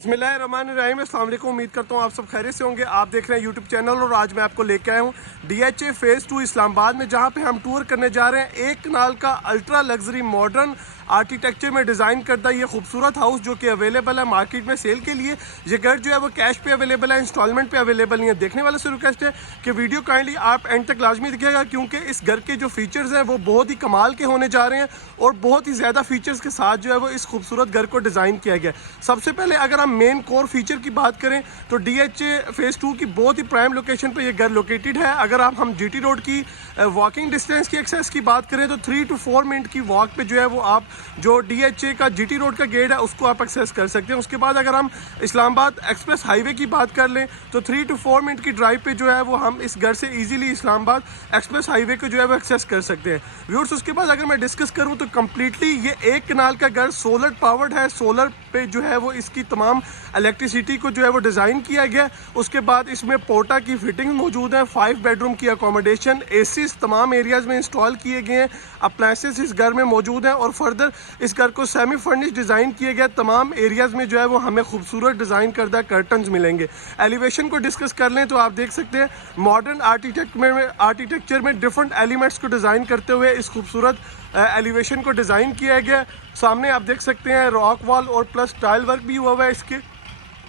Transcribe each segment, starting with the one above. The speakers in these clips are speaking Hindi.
बिस्मिल्लाहिर्रहमानिर्रहीम, अस्सलाम वालेकुम। उम्मीद करता हूँ आप सब खैरियत से होंगे। आप देख रहे हैं यूट्यूब चैनल और आज मैं आपको लेके आया हूँ DHA फेज़ 2 इस्लामाबाद में, जहाँ पे हम टूर करने जा रहे हैं एक कनाल का अल्ट्रा लग्जरी मॉडर्न आर्किटेक्चर में डिज़ाइन करता ये खूबसूरत हाउस जो कि अवेलेबल है मार्केट में सेल के लिए। ये घर जो है वो कैश पे अवेलेबल है, इंस्टॉलमेंट पे अवेलेबल नहीं है। देखने वाले से रिक्वेस्ट है कि वीडियो काइंडली आप एंड तक लाजमी दिखेगा, क्योंकि इस घर के जो फीचर्स हैं वो बहुत ही कमाल के होने जा रहे हैं और बहुत ही ज़्यादा फीचर्स के साथ जो है वो इस खूबसूरत घर को डिज़ाइन किया गया। सबसे पहले अगर हम मेन कोर फीचर की बात करें तो DHA फेज़ 2 की बहुत ही प्राइम लोकेशन पर यह घर लोकेटेड है। अगर आप हम GT रोड की वॉकिंग डिस्टेंस की एक्सेस की बात करें तो 3 to 4 मिनट की वॉक पे जो है वो आप जो DHA का GT रोड का गेट है उसको आप एक्सेस कर सकते हैं। उसके बाद अगर हम इस्लामाबाद एक्सप्रेस हाईवे की बात कर लें तो 3 to 4 मिनट की ड्राइव पे जो है वो हम इस घर से इजीली इस्लामाबाद एक्सप्रेस हाईवे को जो है वो एक्सेस कर सकते हैं व्यूअर्स। उसके बाद अगर मैं डिस्कस करूँ तो कम्प्लीटली ये एक कनाल का घर सोलर पावर्ड है। सोलर पे जो है वो इसकी तमाम इलेक्ट्रिसिटी को जो है वो डिज़ाइन किया गया। उसके बाद इसमें पोर्टा की फिटिंग मौजूद है, 5 बेडरूम की अकोमोडेशन, एसीज तमाम एरियाज़ में इंस्टॉल किए गए हैं, अप्लायंसेस इस घर में मौजूद हैं और फर्दर इस घर को सेमी फर्निश डिज़ाइन किए गए। तमाम एरियाज़ में जो है वो हमें खूबसूरत डिज़ाइन करदा कर्टन्स मिलेंगे। एलिवेशन को डिस्कस कर लें तो आप देख सकते हैं मॉडर्न आर्किटेक्चर में डिफरेंट एलिमेंट्स को डिज़ाइन करते हुए इस खूबसूरत एलिवेशन को डिज़ाइन किया गया। सामने आप देख सकते हैं रॉक वॉल और प्लस टाइल वर्क भी हुआ हुआ है इसके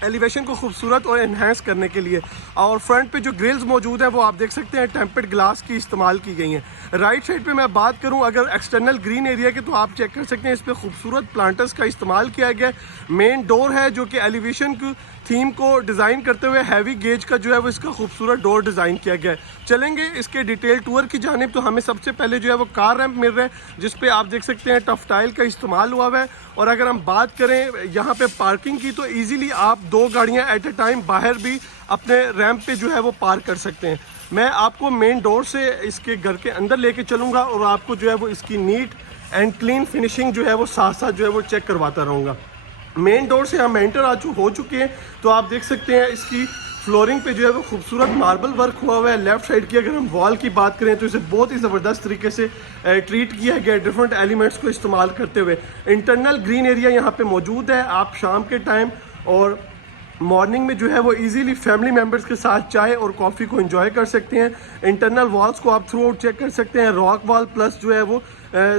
एलिवेशन को खूबसूरत और इन्हेंस करने के लिए। और फ्रंट पे जो ग्रिल्स मौजूद हैं वो आप देख सकते हैं टेम्पर्ड ग्लास की इस्तेमाल की गई हैं। राइट साइड पे मैं बात करूं अगर एक्सटर्नल ग्रीन एरिया के तो आप चेक कर सकते हैं इस पे खूबसूरत प्लांटर्स का इस्तेमाल किया गया। मेन डोर है जो कि एलिवेशन की थीम को डिज़ाइन करते हुए हैवी गेज का जो है वो इसका खूबसूरत डोर डिज़ाइन किया गया है। चलेंगे इसके डिटेल टूर की जानिब। तो हमें सबसे पहले जो है वो कार रैंप मिल रहा है जिस पे आप देख सकते हैं टफ टाइल का इस्तेमाल हुआ हुआ है। और अगर हम बात करें यहाँ पे पार्किंग की तो ईजिली आप 2 गाड़ियाँ एट ए टाइम बाहर भी अपने रैंप पे जो है वो पार्क कर सकते हैं। मैं आपको मेन डोर से इसके घर के अंदर लेके चलूँगा और आपको जो है वो इसकी नीट एंड क्लीन फिनिशिंग जो है वो साथ साथ जो है वो चेक करवाता रहूँगा। मेन डोर से हम एंटर हो चुके हैं तो आप देख सकते हैं इसकी फ्लोरिंग पे जो है वो खूबसूरत मार्बल वर्क हुआ हुआ है। लेफ्ट साइड की अगर हम वॉल की बात करें तो इसे बहुत ही ज़बरदस्त तरीके से ट्रीट किया गया डिफरेंट एलिमेंट्स को इस्तेमाल करते हुए। इंटरनल ग्रीन एरिया यहाँ पे मौजूद है। आप शाम के टाइम और मॉर्निंग में जो है वो इजीली फैमिली मेम्बर्स के साथ चाय और कॉफ़ी को एंजॉय कर सकते हैं। इंटरनल वॉल्स को आप थ्रू आउट चेक कर सकते हैं, रॉक वॉल प्लस जो है वो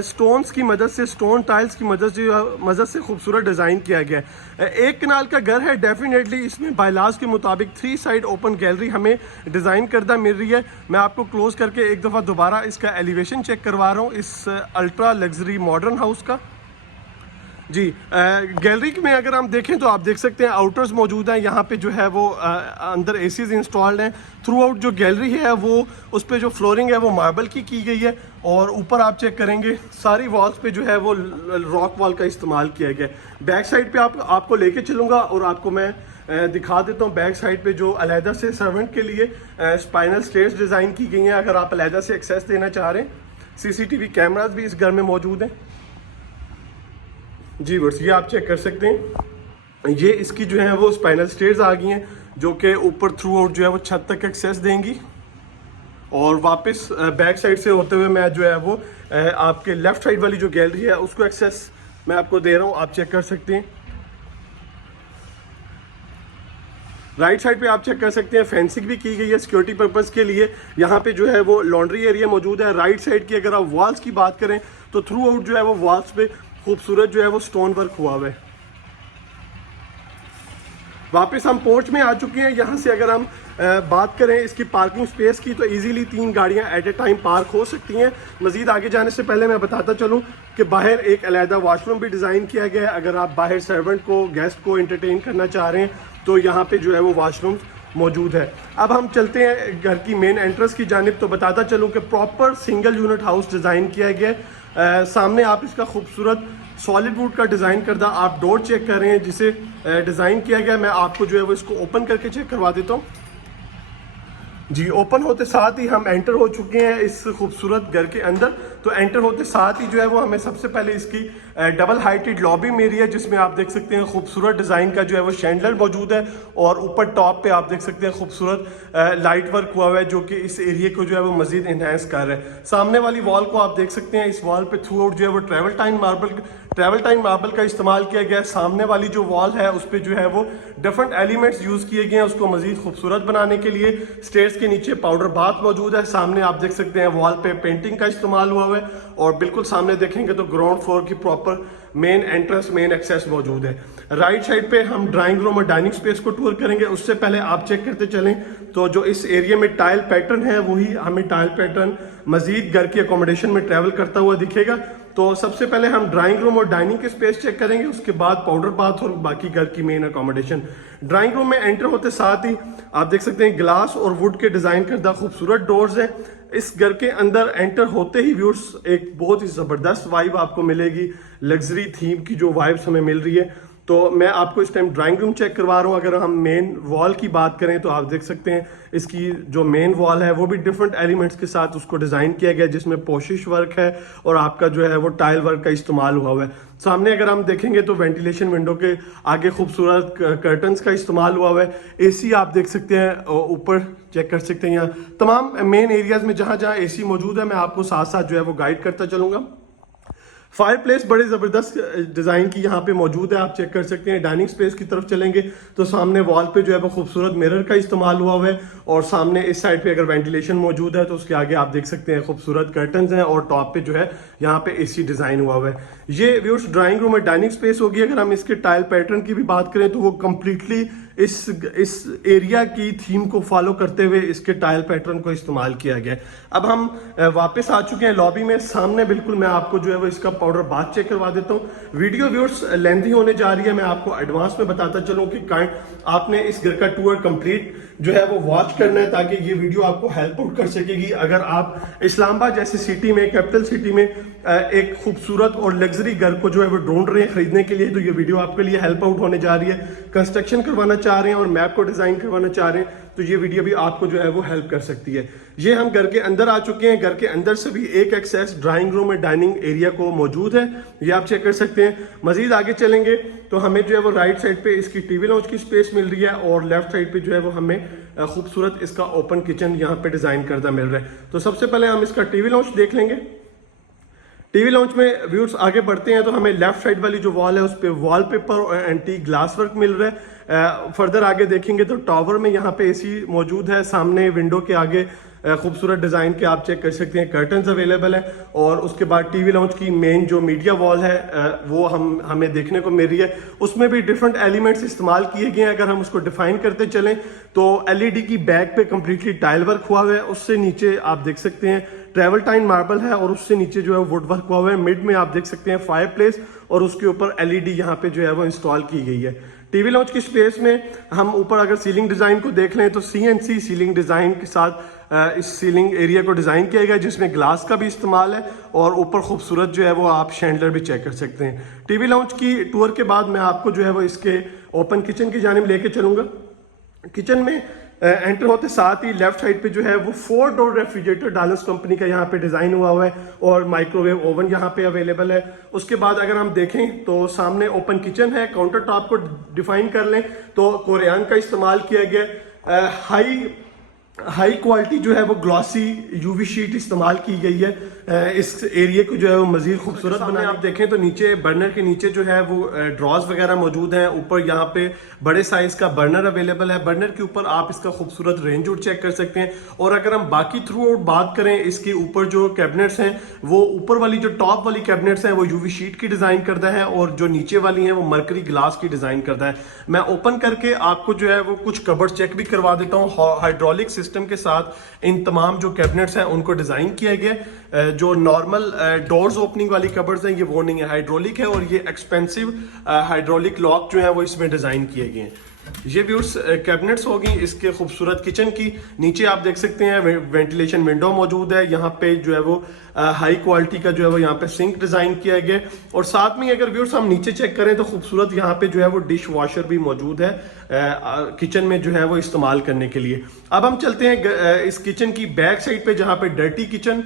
स्टोन्स की मदद से, स्टोन टाइल्स की मदद से खूबसूरत डिज़ाइन किया गया है। एक कनाल का घर है, डेफिनेटली इसमें बायलाज के मुताबिक 3 साइड ओपन गैलरी हमें डिज़ाइन करदा मिल रही है। मैं आपको क्लोज करके एक दफ़ा दोबारा इसका एलिवेशन चेक करवा रहा हूँ इस अल्ट्रा लग्जरी मॉडर्न हाउस का। जी, गैलरी में अगर हम देखें तो आप देख सकते हैं आउटर्स मौजूद हैं। यहाँ पे जो है वो अंदर एसीज इंस्टॉल्ड हैं। थ्रू आउट जो गैलरी है वो उस पर जो फ्लोरिंग है वो मार्बल की गई है और ऊपर आप चेक करेंगे सारी वॉल्स पे जो है वो रॉक वॉल का इस्तेमाल किया गया है। बैक साइड पे आपको लेके चलूँगा और आपको मैं दिखा देता हूँ बैक साइड पे जो अलहदा से सर्वेंट के लिए स्पाइनल स्टेयर्स डिज़ाइन की गई हैं। अगर आप अलहदा से एक्सेस देना चाह रहे हैं, CCTV कैमराज भी इस घर में मौजूद हैं। जी वर्स, ये आप चेक कर सकते हैं। ये इसकी जो है वो स्पाइनल स्टेयर्स आ गई हैं जो कि ऊपर थ्रू आउट जो है वो छत तक एक्सेस देंगी। और वापस बैक साइड से होते हुए मैं जो है वो आपके लेफ्ट साइड वाली जो गैलरी है उसको एक्सेस मैं आपको दे रहा हूँ, आप चेक कर सकते हैं। राइट साइड पे आप चेक कर सकते हैं फेंसिंग भी की गई है सिक्योरिटी पर्पस के लिए। यहाँ पे जो है वो लॉन्ड्री एरिया मौजूद है। राइट साइड की अगर आप वॉल्स की बात करें तो थ्रू आउट जो है वो वॉल्स पे खूबसूरत जो है वो स्टोन वर्क हुआ हुआ है। वापस हम पोर्च में आ चुके हैं। यहाँ से अगर हम बात करें इसकी पार्किंग स्पेस की तो इजीली 3 गाड़ियाँ एट ए टाइम पार्क हो सकती हैं। मज़ीद आगे जाने से पहले मैं बताता चलूँ कि बाहर एक अलहदा वॉशरूम भी डिज़ाइन किया गया है। अगर आप बाहर सर्वेंट को, गेस्ट को एंटरटेन करना चाह रहे हैं तो यहाँ पे जो है वो वॉशरूम मौजूद है। अब हम चलते हैं घर की मेन एंट्रेंस की जानिब। तो बताता चलूँ कि proper single unit house design किया गया है। सामने आप इसका खूबसूरत सॉलिड वुड का डिज़ाइन करदा आप डोर चेक कर रहे हैं जिसे डिज़ाइन किया गया। मैं आपको जो है वो इसको ओपन करके चेक करवा देता हूँ। जी, ओपन होते साथ ही हम एंटर हो चुके हैं इस खूबसूरत घर के अंदर। तो एंटर होते साथ ही जो है वो हमें सबसे पहले इसकी डबल हाइटेड लॉबी मिल रही है जिसमें आप देख सकते हैं खूबसूरत डिज़ाइन का जो है वो शैंडलर मौजूद है और ऊपर टॉप पे आप देख सकते हैं खूबसूरत लाइट वर्क हुआ हुआ है जो कि इस एरिया को जो है वो मजीद इन्हेंस कर रहा है। सामने वाली वॉल को आप देख सकते हैं, इस वॉल पे थ्रू आउट जो है वो ट्रैवल टाइम मार्बल का इस्तेमाल किया गया है। सामने वाली जो वॉल है उस पर जो है वो डिफरेंट एलिमेंट्स यूज़ किए गए हैं उसको मजीद खूबसूरत बनाने के लिए। स्टेयर्स के नीचे पाउडर बाथ मौजूद है। सामने आप देख सकते हैं वॉल पे पेंटिंग का इस्तेमाल हुआ है और बिल्कुल सामने देखेंगे तो ग्राउंड फ्लोर की proper main entrance main access मौजूद है। राइट साइड पे हम ड्राइंग रूम और डाइनिंग स्पेस को टूर करेंगे। उससे पहले आप चेक करते चलें तो जो इस एरिया में टाइल पैटर्न है वही हमें टाइल पैटर्न मजीद घर की अकोमोडेशन में ट्रैवल करता हुआ दिखेगा। तो सबसे पहले हम ड्राइंग रूम और डाइनिंग के स्पेस चेक करेंगे, उसके बाद पाउडर बाथ और बाकी घर की मेन अकोमोडेशन। ड्राइंग रूम में एंटर होते साथ ही आप देख सकते हैं ग्लास और वुड के डिजाइन करदा खूबसूरत डोर्स हैं। इस घर के अंदर एंटर होते ही व्यूअर्स एक बहुत ही जबरदस्त वाइब आपको मिलेगी। लग्जरी थीम की जो वाइब्स हमें मिल रही है। तो मैं आपको इस टाइम ड्राइंग रूम चेक करवा रहा हूँ। अगर हम मेन वॉल की बात करें तो आप देख सकते हैं इसकी जो मेन वॉल है वो भी डिफरेंट एलिमेंट्स के साथ उसको डिज़ाइन किया गया है, जिसमें पोशिश वर्क है और आपका जो है वो टाइल वर्क का इस्तेमाल हुआ हुआ है। सामने अगर हम देखेंगे तो वेंटिलेशन विंडो के आगे खूबसूरत कर्टन्स का इस्तेमाल हुआ हुआ है। एसी आप देख सकते हैं ऊपर चेक कर सकते हैं। यहाँ तमाम मेन एरियाज में जहाँ जहाँ एसी मौजूद है मैं आपको साथ साथ जो है वो गाइड करता चलूंगा। फायर प्लेस बड़े ज़बरदस्त डिज़ाइन की यहाँ पे मौजूद है, आप चेक कर सकते हैं। डाइनिंग स्पेस की तरफ चलेंगे तो सामने वॉल पे जो है वो खूबसूरत मिरर का इस्तेमाल हुआ हुआ है और सामने इस साइड पे अगर वेंटिलेशन मौजूद है तो उसके आगे आप देख सकते हैं खूबसूरत कर्टन्स हैं और टॉप पे जो है यहाँ पे एसी डिज़ाइन हुआ हुआ है। ये व्यूअर्स ड्राइंग रूम और डाइनिंग स्पेस होगी। अगर हम इसके टाइल पैटर्न की भी बात करें तो वो कम्प्लीटली इस एरिया की थीम को फॉलो करते हुए इसके टाइल पैटर्न को इस्तेमाल किया गया है। अब हम वापस आ चुके हैं लॉबी में। सामने बिल्कुल मैं आपको जो है वो इसका पाउडर बाथ चेक करवा देता हूँ। वीडियो व्यूअर्स लेंथी होने जा रही है, मैं आपको एडवांस में बताता चलूँ कि काइंड आपने इस घर का टूर कंप्लीट जो है वो वॉच करना है ताकि ये वीडियो आपको हेल्प आउट कर सकेगी। अगर आप इस्लामाबाद जैसी सिटी में, कैपिटल सिटी में एक खूबसूरत और लग्जरी घर को जो है वो ढूंढ रहे हैं खरीदने के लिए तो ये वीडियो आपके लिए हेल्प आउट होने जा रही है। कंस्ट्रक्शन करवाना चाह रहे हैं और मैप को डिजाइन करवाना चाह रहे हैं तो ये वीडियो भी आपको जो है वो हेल्प कर सकती है। ये हम घर के अंदर आ चुके हैं। घर के अंदर से भी एक एक्सेस ड्राइंग रूम और डाइनिंग एरिया को मौजूद है, ये आप चेक कर सकते हैं। मजीद आगे चलेंगे तो हमें जो है वो राइट साइड पे इसकी टीवी लॉन्च की स्पेस मिल रही है और लेफ्ट साइड पे जो है वो हमें खूबसूरत इसका ओपन किचन यहाँ पे डिजाइन करदा मिल रहा है। तो सबसे पहले हम इसका टीवी लॉन्च देख लेंगे। टीवी लॉन्च में व्यूअर्स आगे बढ़ते हैं तो हमें लेफ्ट साइड वाली जो वॉल है उस पर वॉलपेपर और एंटीक ग्लास वर्क मिल रहा है। फर्दर आगे देखेंगे तो टॉवर में यहाँ पे एसी मौजूद है। सामने विंडो के आगे खूबसूरत डिज़ाइन के आप चेक कर सकते हैं कर्टन्स अवेलेबल है और उसके बाद टीवी लॉन्च की मेन जो मीडिया वॉल है वो हमें देखने को मिल रही है। उसमें भी डिफरेंट एलिमेंट्स इस्तेमाल किए गए हैं। अगर हम उसको डिफाइन करते चलें तो एलईडी की बैक पे कम्प्लीटली टाइल वर्क हुआ हुआ है। उससे नीचे आप देख सकते हैं ट्रैवल टाइम मार्बल है और उससे नीचे जो है वुड वर्क हुआ हुआ है। मिड में आप देख सकते हैं फायर प्लेस और उसके ऊपर एलईडी यहाँ पे जो है वो इंस्टॉल की गई है। टीवी लॉन्च की स्पेस में हम ऊपर अगर सीलिंग डिजाइन को देख लें तो सीएनसी सीलिंग डिजाइन के साथ इस सीलिंग एरिया को डिजाइन किया गया जिसमें ग्लास का भी इस्तेमाल है और ऊपर खूबसूरत जो है वो आप शैंडलर भी चेक कर सकते हैं। टीवी लॉन्च की टूर के बाद मैं आपको जो है वो इसके ओपन किचन की जानिब लेके चलूंगा। किचन में एंटर होते साथ ही लेफ्ट साइड पे जो है वो 4 डोर रेफ्रिजरेटर डालस कंपनी का यहाँ पे डिजाइन हुआ हुआ है और माइक्रोवेव ओवन यहाँ पे अवेलेबल है। उसके बाद अगर हम देखें तो सामने ओपन किचन है। काउंटर टॉप को डिफाइन कर लें तो कोरियान का इस्तेमाल किया गया। हाई क्वालिटी जो है वो ग्लॉसी यूवी शीट इस्तेमाल की गई है। इस एरिया को जो है वो मजीद खूबसूरत बनाने आप देखें तो नीचे बर्नर के नीचे जो है वो ड्रॉज वगैरह मौजूद हैं। ऊपर यहाँ पे बड़े साइज का बर्नर अवेलेबल है। बर्नर के ऊपर आप इसका खूबसूरत रेंज आउट चेक कर सकते हैं। और अगर हम बाकी थ्रू आउट बात करें इसके ऊपर जो कैबिनेट्स हैं वो ऊपर वाली जो टॉप वाली कैबिनेट्स हैं वो यूवी शीट की डिजाइन करता है और जो नीचे वाली हैं वो मरकरी ग्लास की डिजाइन करता है। मैं ओपन करके आपको जो है वो कुछ कबर्ड चेक भी करवा देता हूँ। हाइड्रोलिक सिस्टम के साथ इन तमाम जो कैबिनेट्स हैं उनको डिजाइन किया गया। जो नॉर्मल डोर्स ओपनिंग वाली कबर्ड्स हैं ये वो नहीं है, हाइड्रोलिक है और ये एक्सपेंसिव हाइड्रोलिक लॉक जो है वो इसमें डिजाइन किए गए हैं। ये व्यूअर्स कैबिनेट्स होगी इसके खूबसूरत किचन की। नीचे आप देख सकते हैं वेंटिलेशन विंडो मौजूद है। यहाँ पे जो है वो हाई क्वालिटी का जो है वो यहाँ पे सिंक डिजाइन किया गया और साथ में अगर व्यूअर्स हम नीचे चेक करें तो खूबसूरत यहाँ पे जो है वो डिश वॉशर भी मौजूद है किचन में जो है वो इस्तेमाल करने के लिए। अब हम चलते हैं इस किचन की बैक साइड पे जहाँ पे डर्टी किचन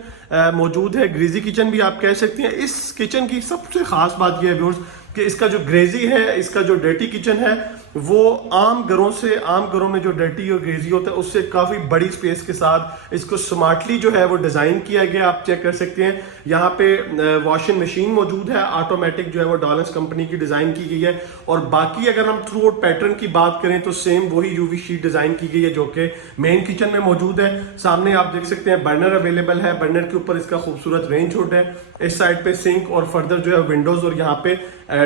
मौजूद है, ग्रीजी किचन भी आप कह सकते हैं। इस किचन की सबसे खास बात यह है व्यूअर्स कि इसका जो ग्रेजी है, इसका जो डर्टी किचन है वो आम घरों में जो डर्टी और ग्रेजी होता है उससे काफ़ी बड़ी स्पेस के साथ इसको स्मार्टली जो है वो डिज़ाइन किया गया। आप चेक कर सकते हैं यहाँ पे वॉशिंग मशीन मौजूद है, ऑटोमेटिक जो है वो डॉलर्स कंपनी की डिज़ाइन की गई है। और बाकी अगर हम थ्रू आउट पैटर्न की बात करें तो सेम वही यूवी शीट डिज़ाइन की गई है जो कि मेन किचन में मौजूद है। सामने आप देख सकते हैं बर्नर अवेलेबल है, बर्नर के ऊपर इसका खूबसूरत रेंज हुड है। इस साइड पे सिंक और फर्दर जो है विंडोज और यहाँ पे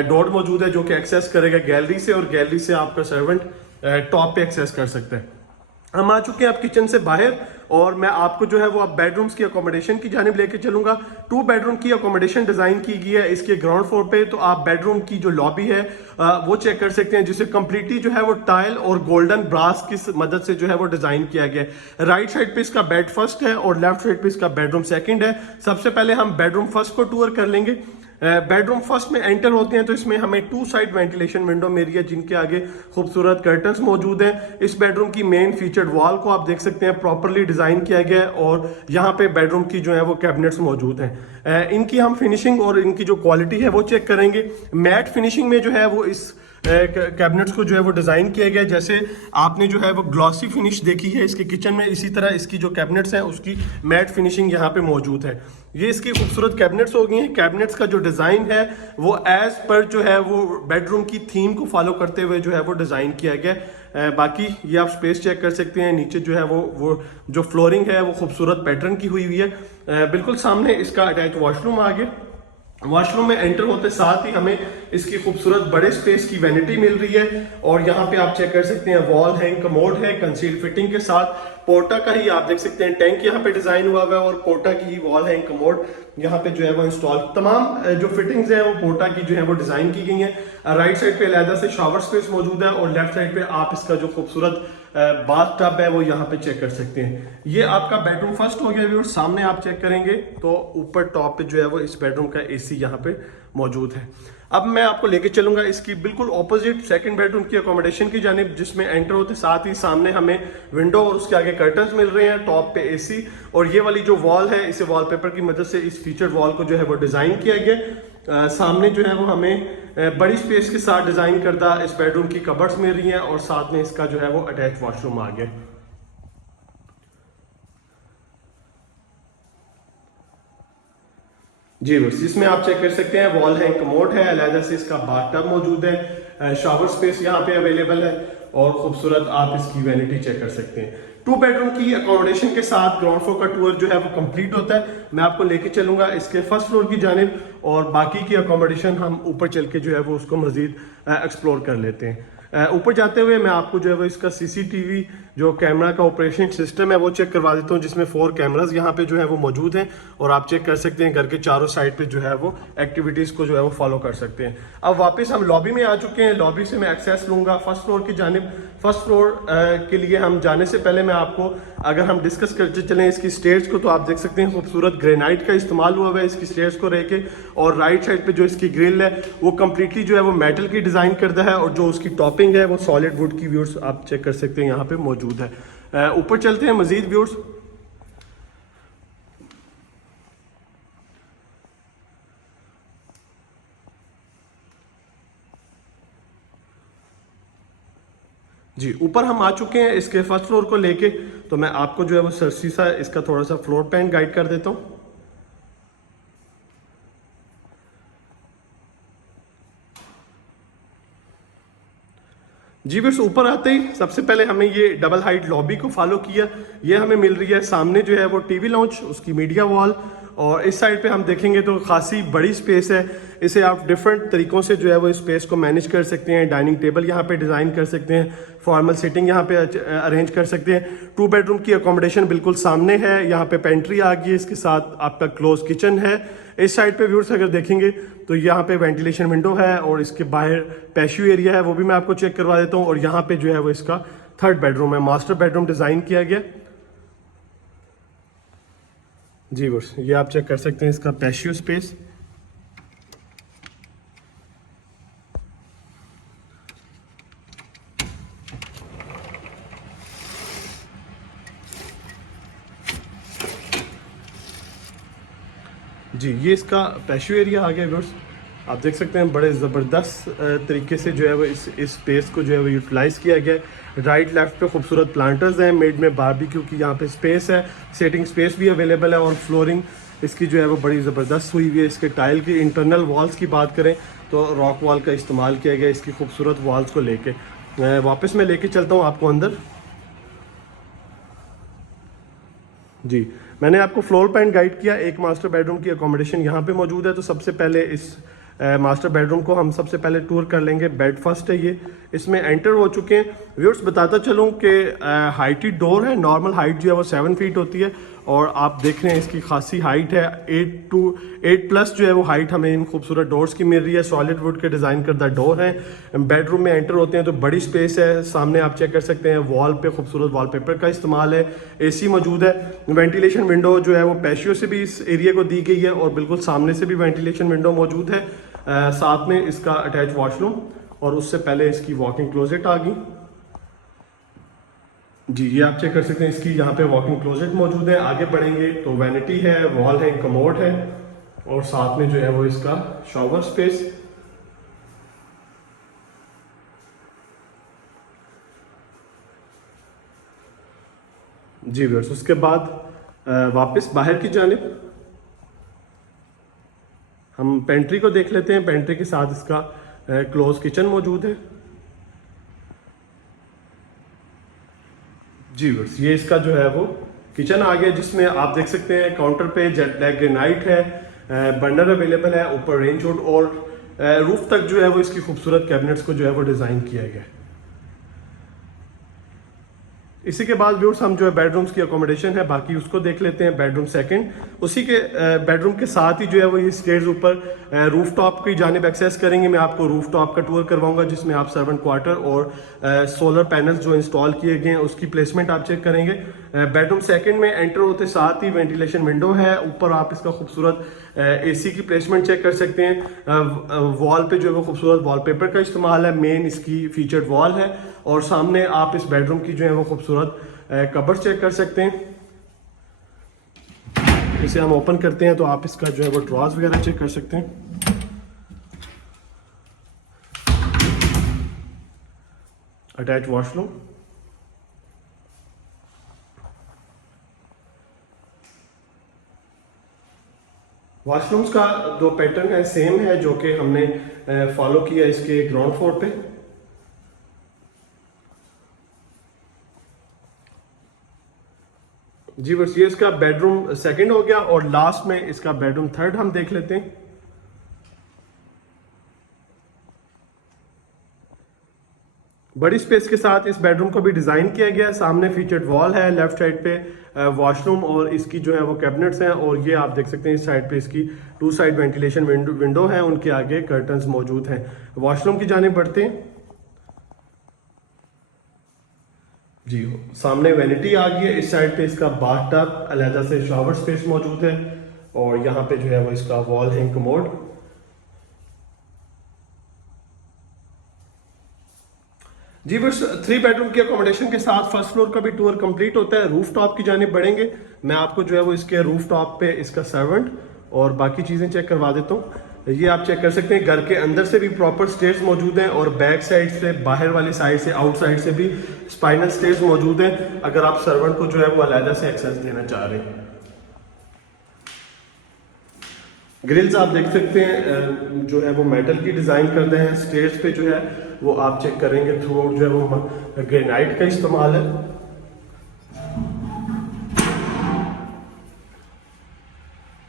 डोर मौजूद है जो कि एक्सेस करेगा गैलरी से, और गैलरी से आपका सर्वेंट टॉप पे एक्सेस कर सकता है। हम आ चुके हैं अब किचन से बाहर और मैं आपको जो है वो अब बेडरूम्स की अकोमोडेशन की जानिब लेके चलूंगा। 2 बेडरूम की अकोमोडेशन डिजाइन की गई है इसके ग्राउंड फ्लोर पे। तो आप बेडरूम की जो लॉबी है वो चेक कर सकते हैं जिसे कंप्लीटली जो है वो टाइल और गोल्डन ब्रास की मदद से जो है वो डिजाइन किया गया है। राइट साइड पे इसका बेड फर्स्ट है और लेफ्ट साइड पे इसका बेडरूम सेकंड है। सबसे पहले हम बेडरूम फर्स्ट को टूर कर लेंगे। बेडरूम फर्स्ट में एंटर होते हैं तो इसमें हमें 2 साइड वेंटिलेशन विंडो मिली है जिनके आगे खूबसूरत कर्टन्स मौजूद हैं। इस बेडरूम की मेन फीचर्ड वॉल को आप देख सकते हैं प्रॉपरली डिजाइन किया गया है और यहाँ पे बेडरूम की जो है वो कैबिनेट्स मौजूद हैं। इनकी हम फिनिशिंग और इनकी जो क्वालिटी है वो चेक करेंगे। मैट फिनिशिंग में जो है वो इस कैबिनेट्स को जो है वो डिजाइन किया गया, जैसे आपने जो है वो ग्लॉसी फिनिश देखी है इसके किचन में, इसी तरह इसकी जो कैबिनेट्स हैं उसकी मैट फिनिशिंग यहाँ पे मौजूद है। ये इसकी खूबसूरत कैबिनेट्स हो गई हैं। कैबिनेट्स का जो डिजाइन है वो एज पर जो है वो बेडरूम की थीम को फॉलो करते हुए जो है वो डिजाइन किया गया। बाकी ये आप स्पेस चेक कर सकते हैं। नीचे जो है वो जो फ्लोरिंग है वो खूबसूरत पैटर्न की हुई है। बिल्कुल सामने इसका अटैच वॉशरूम आ गया। वॉशरूम में एंटर होते साथ ही हमें इसकी खूबसूरत बड़े स्पेस की वैनिटी मिल रही है और यहाँ पे आप चेक कर सकते हैं वॉल हैंग कमोड है कंसील फिटिंग के साथ। पोर्टा का ही आप देख सकते हैं टैंक यहाँ पे डिजाइन हुआ हुआ है और पोर्टा की ही वॉल हैंग कमोड यहाँ पे जो है वो इंस्टॉल। तमाम जो फिटिंग्स है वो पोर्टा की जो है वो डिजाइन की गई है। राइट साइड पे अलहदा से शावर स्पेस मौजूद है और लेफ्ट साइड पे आप इसका जो खूबसूरत बाथ टब है वो यहाँ पे चेक कर सकते हैं। ये आपका बेडरूम फर्स्ट हो गया व्यूअर्स। सामने आप चेक करेंगे तो ऊपर टॉप पे जो है वो इस बेडरूम का एसी यहाँ पे मौजूद है। अब मैं आपको लेके चलूंगा इसकी बिल्कुल ऑपोजिट सेकंड बेडरूम की अकोमोडेशन की जानिब, जिसमें एंटर होते साथ ही सामने हमें विंडो और उसके आगे कर्टन्स मिल रहे हैं, टॉप पे एसी, और ये वाली जो वॉल है इसे वॉलपेपर की मदद से इस फीचर वॉल को जो है वो डिजाइन किया गया। सामने जो है वो हमें बड़ी स्पेस के साथ डिजाइन करदा इस बेडरूम की कबर्ड्स मिल रही हैं और साथ में इसका जो है वो अटैच वॉशरूम आ गया। जी बस इसमें आप चेक कर सकते हैं वॉल है कमोड है, अलहदा से इसका बाथटब मौजूद है, शावर स्पेस यहाँ पे अवेलेबल है और खूबसूरत आप इसकी वैनिटी चेक कर सकते हैं। 2 बेडरूम की अकोमोडेशन के साथ ग्राउंड फ्लोर का टूर जो है वो कंप्लीट होता है। मैं आपको लेके चलूंगा इसके फर्स्ट फ्लोर की जानिब और बाकी की अकोमोडेशन हम ऊपर चल के जो है वो उसको मजीद एक्सप्लोर कर लेते हैं। ऊपर जाते हुए मैं आपको जो है वो इसका सीसीटीवी जो कैमरा का ऑपरेशन सिस्टम है वो चेक करवा देता हूँ, जिसमें 4 कैमरास यहाँ पे जो है वो मौजूद हैं और आप चेक कर सकते हैं घर के चारों साइड पे जो है वो एक्टिविटीज को जो है वो फॉलो कर सकते हैं। अब वापस हम लॉबी में आ चुके हैं। लॉबी से मैं एक्सेस लूंगा फर्स्ट फ्लोर की जानिब। फर्स्ट फ्लोर के लिए हम जाने से पहले मैं आपको अगर हम डिस्कस करते चलें इसकी स्टेयर्स को, तो आप देख सकते हैं खूबसूरत ग्रेनाइट का इस्तेमाल हुआ है इसकी स्टेयर्स को रह के, और राइट साइड पे जो इसकी ग्रिल है वो कम्प्लीटली जो है वो मेटल की डिजाइन करता है और जो उसकी टॉपिंग है वो सॉलिड वुड की व्यूअर्स आप चेक कर सकते हैं यहाँ पे मौजूद है। ऊपर चलते हैं मजीद व्यूअर्स। जी ऊपर हम आ चुके हैं इसके फर्स्ट फ्लोर को लेके, तो मैं आपको जो है वो सरसी सा इसका थोड़ा सा फ्लोर प्लान गाइड कर देता हूँ। जी बस ऊपर आते ही सबसे पहले हमें ये डबल हाइट लॉबी को फॉलो किया। ये हमें मिल रही है सामने जो है वो टीवी लॉन्च, उसकी मीडिया वॉल, और इस साइड पे हम देखेंगे तो खासी बड़ी स्पेस है। इसे आप डिफरेंट तरीकों से जो है वो स्पेस को मैनेज कर सकते हैं। डाइनिंग टेबल यहाँ पे डिज़ाइन कर सकते हैं, फॉर्मल सीटिंग यहाँ पे अरेंज कर सकते हैं। 2 बेडरूम की अकोमोडेशन बिल्कुल सामने है। यहाँ पे पेंट्री आ गई है, इसके साथ आपका क्लोज किचन है। इस साइड पे व्यूअर्स अगर देखेंगे तो यहाँ पे वेंटिलेशन विंडो है और इसके बाहर पैशियो एरिया है, वो भी मैं आपको चेक करवा देता हूँ। और यहाँ पे जो है वो इसका 3rd बेडरूम है, मास्टर बेडरूम डिज़ाइन किया गया। जी बस ये आप चेक कर सकते हैं इसका पैशियो स्पेस। जी ये इसका पैशियो एरिया आ गया व्यूअर्स। आप देख सकते हैं बड़े ज़बरदस्त तरीके से जो है वो इस स्पेस को जो है वो यूटिलाइज़ किया गया है। राइट लेफ्ट पे खूबसूरत प्लांटर्स हैं, मेड में बारबेक्यू की यहाँ पे स्पेस है, सेटिंग स्पेस भी अवेलेबल है और फ्लोरिंग इसकी जो है वो बड़ी ज़बरदस्त हुई हुई है। इसके टाइल की इंटरनल वॉल्स की बात करें तो रॉक वॉल का इस्तेमाल किया गया इसकी खूबसूरत वॉल्स को लेके। वापस मैं लेके चलता हूँ आपको अंदर। जी, मैंने आपको फ्लोर प्लान गाइड किया। एक मास्टर बेडरूम की अकोमोडेशन यहाँ पे मौजूद है। तो सबसे पहले इस मास्टर बेडरूम को हम सबसे पहले टूर कर लेंगे। बेड फर्स्ट है ये, इसमें एंटर हो चुके हैं। व्यूअर्स बताता चलूँ कि हाइटी डोर है, नॉर्मल हाइट जो है वो 7 फीट होती है और आप देख रहे हैं इसकी खासी हाइट है। 8+ जो है वो हाइट हमें इन खूबसूरत डोर्स की मिल रही है। सॉलिड वुड के डिज़ाइन करदा डोर है। बेडरूम में एंटर होते हैं तो बड़ी स्पेस है। सामने आप चेक कर सकते हैं वॉल पे खूबसूरत वॉलपेपर का इस्तेमाल है। एसी मौजूद है। वेंटिलेशन विंडो जो है वो पैशियो से भी इस एरिया को दी गई है और बिल्कुल सामने से भी वेंटिलेशन विंडो मौजूद है। साथ में इसका अटैच वॉशरूम और उससे पहले इसकी वॉकिंग क्लोजेट आ गई। जी, ये आप चेक कर सकते हैं इसकी यहाँ पे वॉकिंग क्लोजेट मौजूद है। आगे बढ़ेंगे तो वैनिटी है, वॉल है, कमोड है और साथ में जो है वो इसका शॉवर स्पेस। जी व्यूअर्स, उसके बाद वापस बाहर की जानिब हम पेंट्री को देख लेते हैं। पेंट्री के साथ इसका क्लोज किचन मौजूद है। जी व्यूअर्स, ये इसका जो है वो किचन आ गया जिसमें आप देख सकते हैं काउंटर पे जेट ब्लैक ग्रेनाइट है, बर्नर अवेलेबल है, ऊपर रेंज हुड और रूफ तक जो है वो इसकी खूबसूरत कैबिनेट्स को जो है वो डिज़ाइन किया गया है। इसी के बाद व्यूअर्स हम जो है बेडरूम्स की अकोमोडेशन है बाकी उसको देख लेते हैं। बेडरूम सेकंड, उसी के बेडरूम के साथ ही जो है वो ये स्टेयर्स ऊपर रूफ टॉप की जानिब एक्सेस करेंगे। मैं आपको रूफ टॉप का टूर करवाऊंगा जिसमें आप सर्वेंट क्वार्टर और सोलर पैनल्स जो इंस्टॉल किए गए हैं उसकी प्लेसमेंट आप चेक करेंगे। बेडरूम सेकंड में एंटर होते साथ ही वेंटिलेशन विंडो है। ऊपर आप इसका खूबसूरत एसी की प्लेसमेंट चेक कर सकते हैं। वॉल पे जो है वो खूबसूरत वॉलपेपर का इस्तेमाल है। मेन इसकी फीचर्ड वॉल है और सामने आप इस बेडरूम की जो है वो खूबसूरत कबर्ड चेक कर सकते हैं। इसे हम ओपन करते हैं तो आप इसका जो है वो ड्रॉज वगैरह चेक कर सकते हैं। अटैच वॉशरूम, वॉशरूम्स का दो पैटर्न है, सेम है जो कि हमने फॉलो किया इसके ग्राउंड फ्लोर पे। जी बस ये इसका बेडरूम सेकंड हो गया और लास्ट में इसका बेडरूम थर्ड हम देख लेते हैं। बड़ी स्पेस के साथ इस बेडरूम को भी डिजाइन किया गया है। सामने फीचर्ड वॉल है, लेफ्ट साइड पे वॉशरूम और इसकी जो है वो कैबिनेट्स हैं और ये आप देख सकते हैं इस साइड पे इसकी 2 साइड वेंटिलेशन विंडो है, उनके आगे कर्टन्स मौजूद हैं। वॉशरूम की जानिब बढ़ते हैं। जी सामने वैनिटी आ गई है। इस साइड पे इसका बाथटब, अलहदा से शावर स्पेस मौजूद है और यहाँ पे जो है वो इसका वॉल हैंग कमोड। जी बस 3 बेडरूम की अकोमोडेशन के साथ फर्स्ट फ्लोर का भी टूर कंप्लीट होता है। रूफ टॉप की जानिब बढ़ेंगे, मैं आपको जो है वो इसके रूफ टॉप पे इसका सर्वेंट और बाकी चीज़ें चेक करवा देता हूँ। ये आप चेक कर सकते हैं घर के अंदर से भी प्रॉपर स्टेयर्स मौजूद हैं और बैक साइड से, बाहर वाली साइड से, आउटसाइड से भी स्पाइनल स्टेयर्स मौजूद हैं अगर आप सर्वेंट को जो है वो अलहदा से एक्सेस देना चाह रहे हैं। ग्रिल्स आप देख सकते हैं जो है वो मेटल की डिज़ाइन करते हैं। स्टेयर्स पे जो है वो आप चेक करेंगे थ्रू आउट जो है वो ग्रेनाइट का इस्तेमाल है।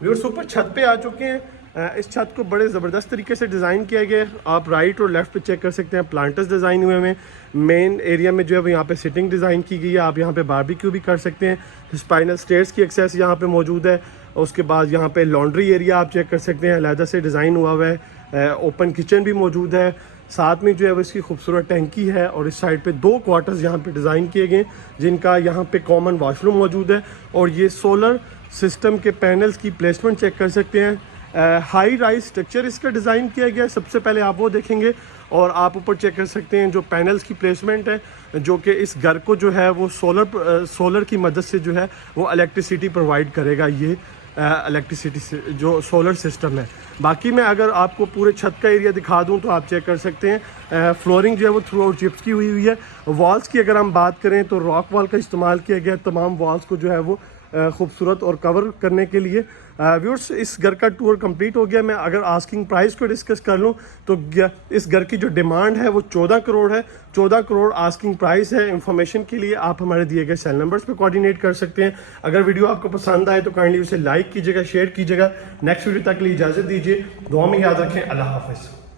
व्यूअर्स ऊपर छत पे आ चुके हैं। इस छत को बड़े ज़बरदस्त तरीके से डिज़ाइन किया गया है। आप राइट और लेफ्ट पे चेक कर सकते हैं, प्लांटर्स डिज़ाइन हुए हैं। मेन एरिया में जो है वो यहाँ पे सिटिंग डिज़ाइन की गई है। आप यहाँ पे बारबेक्यू भी कर सकते हैं। स्पाइनल स्टेयर्स की एक्सेस यहाँ पे मौजूद है। उसके बाद यहाँ पे लॉन्ड्री एरिया आप चेक कर सकते हैं, अलहदा से डिज़ाइन हुआ हुआ है। ओपन किचन भी मौजूद है। साथ में जो है वो इसकी खूबसूरत टैंकी है और इस साइड पे 2 क्वार्टर्स यहाँ पे डिज़ाइन किए गए जिनका यहाँ पे कॉमन वॉशरूम मौजूद है। और ये सोलर सिस्टम के पैनल्स की प्लेसमेंट चेक कर सकते हैं। हाई राइज स्ट्रक्चर इसका डिज़ाइन किया गया है। सबसे पहले आप वो देखेंगे और आप ऊपर चेक कर सकते हैं जो पैनल्स की प्लेसमेंट है जो कि इस घर को जो है वो सोलर की मदद से जो है वो इलेक्ट्रिसिटी प्रोवाइड करेगा। ये इलेक्ट्रिसिटी से जो सोलर सिस्टम है। बाकी मैं अगर आपको पूरे छत का एरिया दिखा दूं तो आप चेक कर सकते हैं, फ्लोरिंग जो है वो थ्रू आउट चिप्स की हुई है। वॉल्स की अगर हम बात करें तो रॉक वॉल का इस्तेमाल किया गया तमाम वॉल्स को जो है वो खूबसूरत और कवर करने के लिए। व्यूअर्स, इस घर का टूर कंप्लीट हो गया। मैं अगर आस्किंग प्राइस को डिस्कस कर लूँ तो इस घर की जो डिमांड है वो 14 करोड़ है। 14 करोड़ आस्किंग प्राइस है। इंफॉर्मेशन के लिए आप हमारे दिए गए सेल नंबर्स पे कोऑर्डिनेट कर सकते हैं। अगर वीडियो आपको पसंद आए तो काइंडली उसे लाइक कीजिएगा, शेयर कीजिएगा। नेक्स्ट वीडियो तक के लिए इजाज़त दीजिए। दुआ में याद रखें। अल्लाह हाफिज़।